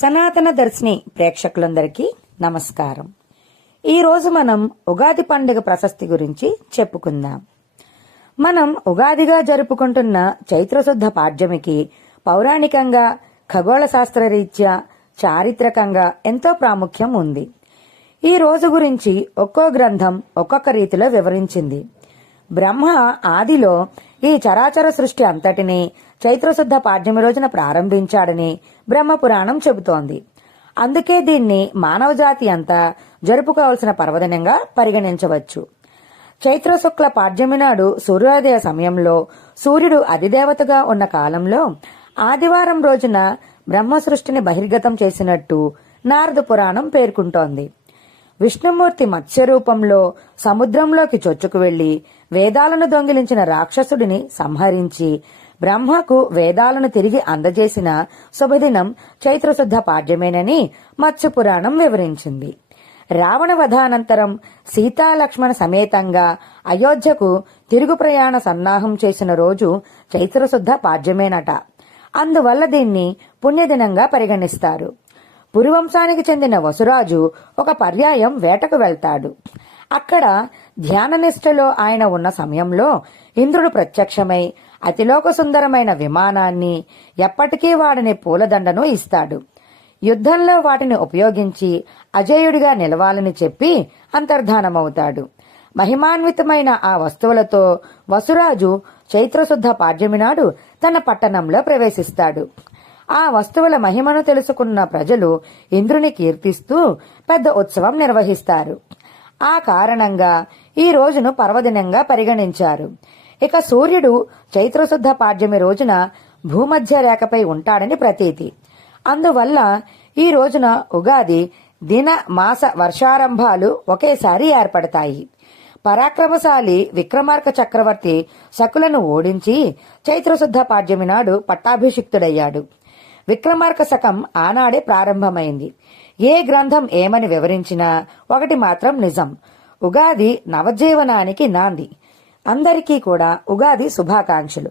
సనాతన దర్శిని ప్రేక్షకులందరికీ నమస్కారం. ఈరోజు మనం ఉగాది పండుగ ప్రశస్తి గురించి చెప్పుకుందాం. మనం ఉగాదిగా జరుపుకుంటున్న చైత్రశుద్ధ పాడ్యమికి పౌరాణికంగా, ఖగోళ శాస్త్రరీత్యా, చారిత్రకంగా ఎంతో ప్రాముఖ్యం ఉంది. ఈ రోజు గురించి ఒక్కో గ్రంథం ఒక్కొక్క రీతిలో వివరించింది. బ్రహ్మ ఆదిలో ఈ చరాచర సృష్టి అంతటినీ చైత్రశుద్ధ పాడ్యమి రోజున ప్రారంభించాడని బ్రహ్మపురాణం చెబుతోంది. అందుకే దీన్ని మానవజాతి అంతా జరుపుకోవాల్సిన పర్వదినంగా పరిగణించవచ్చు. చైత్రశుక్ల పాడ్యమి నాడు సూర్యోదయ సమయంలో సూర్యుడు అధిదేవతగా ఉన్న కాలంలో ఆదివారం రోజున బ్రహ్మ సృష్టిని బహిర్గతం చేసినట్టు నారద పురాణం పేర్కొంటోంది. విష్ణుమూర్తి మత్స్య రూపంలో సముద్రంలోకి చొచ్చుకు వెళ్లి వేదాలను దొంగిలించిన రాక్షసుడిని సంహరించి బ్రహ్మకు వేదాలను తిరిగి అందజేసిన శుభదినం చైత్రశుద్ధ పాడ్యమేనని మత్స్యపురాణం వివరించింది. రావణ వధానంతరం సీతాలక్ష్మణ సమేతంగా అయోధ్యకు తిరుగు ప్రయాణ సన్నాహం చేసిన రోజు చైత్రశుద్ధ పాడ్యమేనట. అందువల్ల దీన్ని పుణ్యదినంగా పరిగణిస్తారు. పురువంశానికి చెందిన వసురాజు ఒక పర్యాయం వేటకు వెళ్తాడు. అక్కడ ధ్యాననిష్టలో ఆయన ఉన్న సమయంలో ఇంద్రుడు ప్రత్యక్షమై అతిలోక సుందరమైన విమానాన్ని, ఎప్పటికీ వాడని పూలదండను ఇస్తాడు. యుద్ధంలో వాటిని ఉపయోగించి అజేయుడిగా నిలవాలని చెప్పి అంతర్ధానమవుతాడు. మహిమాన్వితమైన ఆ వస్తువులతో వసురాజు చైత్రశుద్ధ పాడ్యమి నాడు తన పట్టణంలో ప్రవేశిస్తాడు. ఆ వస్తువుల మహిమను తెలుసుకున్న ప్రజలు ఇంద్రుని కీర్తిస్తూ పెద్ద ఉత్సవం నిర్వహిస్తారు. ఆ కారణంగా ఈ రోజును పర్వదినంగా పరిగణించారు. ఇక సూర్యుడు చైత్రశుద్ధ పాడ్యమి రోజున భూమధ్య రేఖపై ఉంటాడని ప్రతీతి. అందువల్ల ఈ రోజున ఉగాది దిన, మాస, వర్షారంభాలు ఒకేసారి ఏర్పడతాయి. పరాక్రమశాలి విక్రమార్క చక్రవర్తి శకులను ఓడించి చైత్రశుద్ధ పాడ్యమి నాడు పట్టాభిషిక్తుడయ్యాడు. విక్రమార్క శకం ఆనాడే ప్రారంభమైంది. ఏ గ్రంథం ఏమని వివరించినా ఒకటి మాత్రం నిజం: ఉగాది నవజీవనానికి నాంది. అందరికీ కూడా ఉగాది శుభాకాంక్షలు.